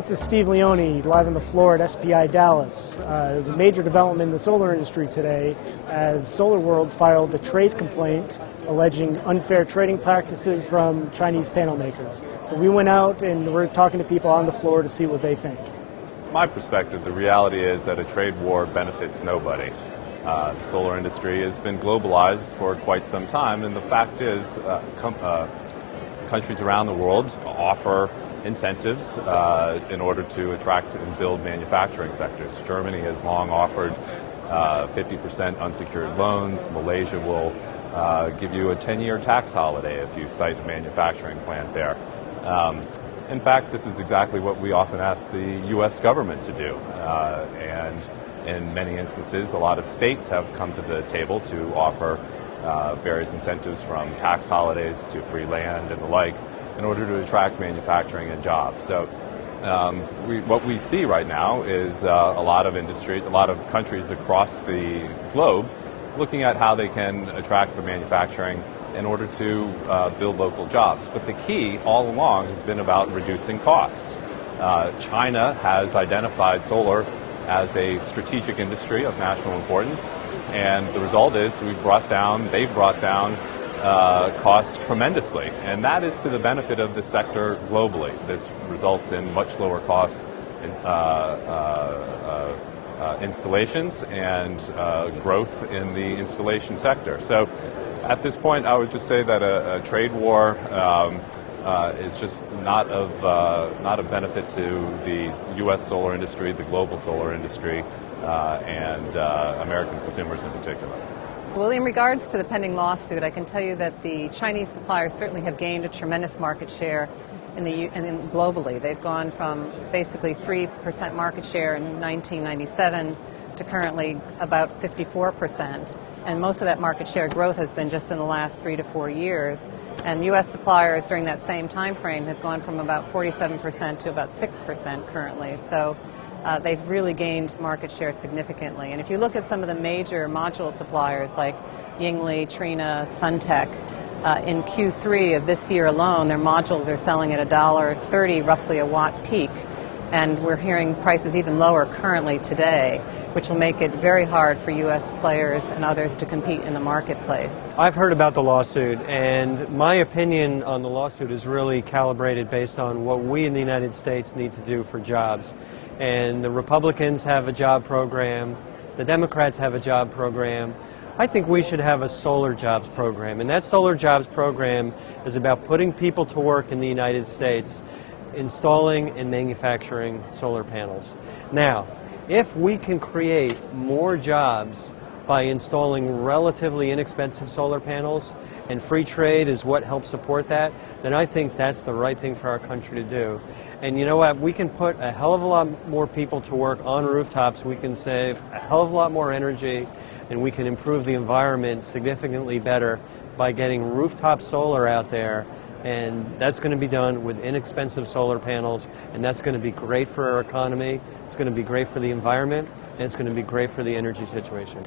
This is Steve Leone, live on the floor at SPI Dallas. There's a major development in the solar industry today as SolarWorld filed a trade complaint alleging unfair trading practices from Chinese panel makers. So we went out and we're talking to people on the floor to see what they think. My perspective, the reality is that a trade war benefits nobody. The solar industry has been globalized for quite some time, and the fact is countries around the world offer incentives in order to attract and build manufacturing sectors. Germany has long offered 50% unsecured loans. Malaysia will give you a 10-year tax holiday if you cite a manufacturing plant there. In fact, this is exactly what we often ask the U.S. government to do. And in many instances, a lot of states have come to the table to offer various incentives from tax holidays to free land and the like in order to attract manufacturing and jobs. So what we see right now is a lot of industries, a lot of countries across the globe looking at how they can attract the manufacturing in order to build local jobs. But the key all along has been about reducing costs. China has identified solar as a strategic industry of national importance, and the result is they've brought down costs tremendously, and that is to the benefit of the sector globally. This results in much lower costs in installations and growth in the installation sector. So at this point, I would just say that a trade war is just not of benefit to the U.S. solar industry, the global solar industry, and American consumers in particular. Well, in regards to the pending lawsuit, I can tell you that the Chinese suppliers certainly have gained a tremendous market share globally. They've gone from basically 3% market share in 1997 to currently about 54%. And most of that market share growth has been just in the last 3 to 4 years. And U.S. suppliers during that same time frame have gone from about 47% to about 6% currently. So they've really gained market share significantly. And if you look at some of the major module suppliers like Yingli, Trina, Suntech, in Q3 of this year alone, their modules are selling at $1.30 roughly a watt peak. And we're hearing prices even lower currently today, which will make it very hard for U.S. players and others to compete in the marketplace. I've heard about the lawsuit, and my opinion on the lawsuit is really calibrated based on what we in the United States need to do for jobs. And the Republicans have a job program, the Democrats have a job program. I think we should have a solar jobs program, and that solar jobs program is about putting people to work in the United States installing and manufacturing solar panels. Now, if we can create more jobs by installing relatively inexpensive solar panels, and free trade is what helps support that, then I think that's the right thing for our country to do. And you know what? We can put a hell of a lot more people to work on rooftops, we can save a hell of a lot more energy, and we can improve the environment significantly better by getting rooftop solar out there. And that's going to be done with inexpensive solar panels, and that's going to be great for our economy, it's going to be great for the environment, and it's going to be great for the energy situation.